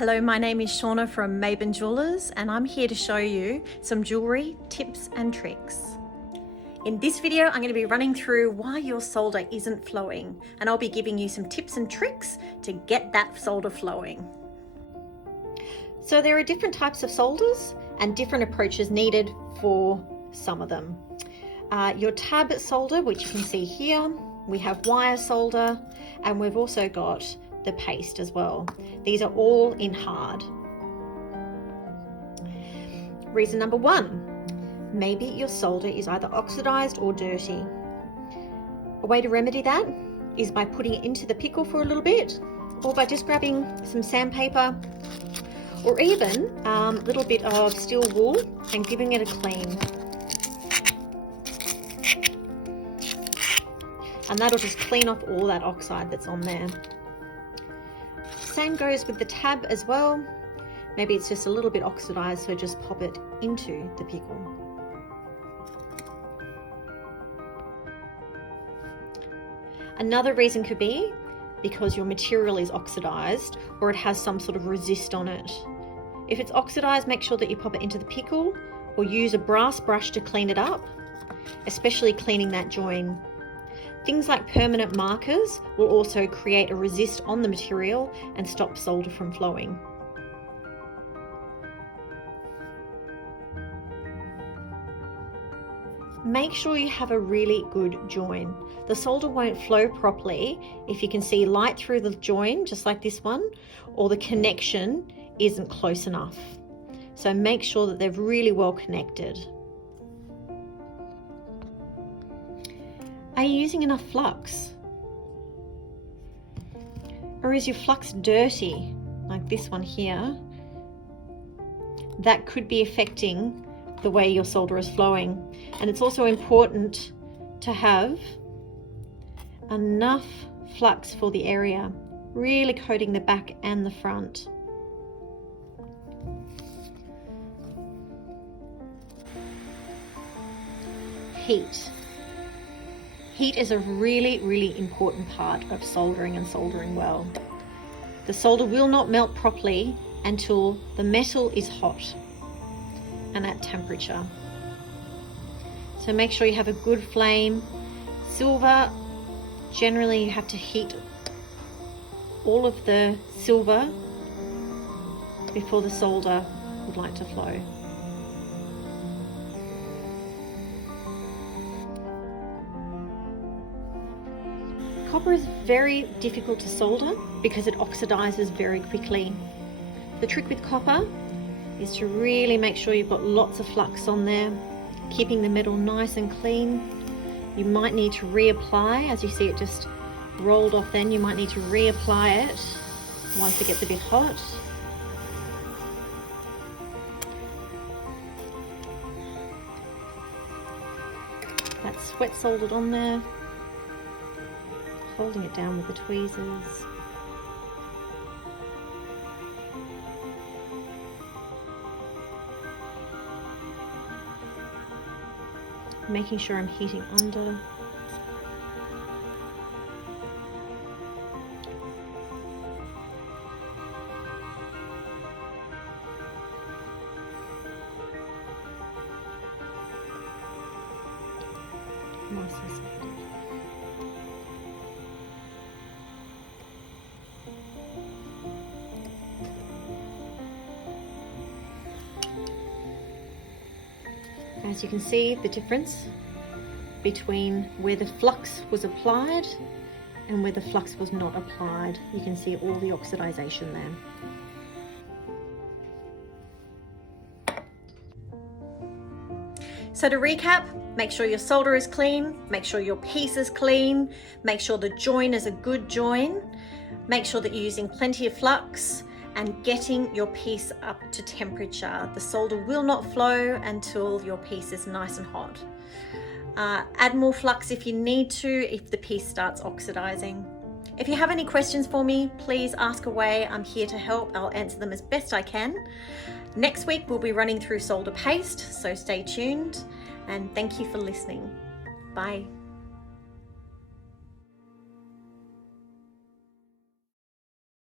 Hello, my name is Shauna from Maben Jewelers and I'm here to show you some jewellery tips and tricks. In this video, I'm going to be running through why your solder isn't flowing, and I'll be giving you some tips and tricks to get that solder flowing. So there are different types of solders and different approaches needed for some of them. Your tab solder, which you can see here, we have wire solder, and we've also got the paste as well. These are all in hard. Reason number one, maybe your solder is either oxidized or dirty. A way to remedy that is by putting it into the pickle for a little bit, or by just grabbing some sandpaper, or even a little bit of steel wool and giving it a clean. And that'll just clean off all that oxide that's on there. Same goes with the tab as well. Maybe it's just a little bit oxidized, so just pop it into the pickle. Another reason could be because your material is oxidized or it has some sort of resist on it. If it's oxidized, make sure that you pop it into the pickle or use a brass brush to clean it up, especially cleaning that join. Things like permanent markers will also create a resist on the material and stop solder from flowing. Make sure you have a really good join. The solder won't flow properly if you can see light through the join, just like this one, or the connection isn't close enough. So make sure that they're really well connected. Are you using enough flux? Or is your flux dirty, like this one here? That could be affecting the way your solder is flowing. And it's also important to have enough flux for the area, really coating the back and the front. Heat. Heat is a really important part of soldering and soldering well. The solder will not melt properly until the metal is hot and at temperature. So make sure you have a good flame. Silver, generally you have to heat all of the silver before the solder would like to flow. Copper is very difficult to solder because it oxidizes very quickly. The trick with copper is to really make sure you've got lots of flux on there, keeping the metal nice and clean. You might need to reapply, as you see it just rolled off then, you might need to reapply it once it gets a bit hot. That's wet soldered on there. Holding it down with the tweezers. Making sure I'm heating under. Nice and soft. As you can see, the difference between where the flux was applied and where the flux was not applied. You can see all the oxidization there. So to recap, make sure your solder is clean, make sure your piece is clean, make sure the join is a good join, make sure that you're using plenty of flux, and getting your piece up to temperature. The solder will not flow until your piece is nice and hot. Add more flux if you need to, if the piece starts oxidizing. If you have any questions for me, please ask away. I'm here to help. I'll answer them as best I can. Next week, we'll be running through solder paste, so stay tuned, and thank you for listening. Bye.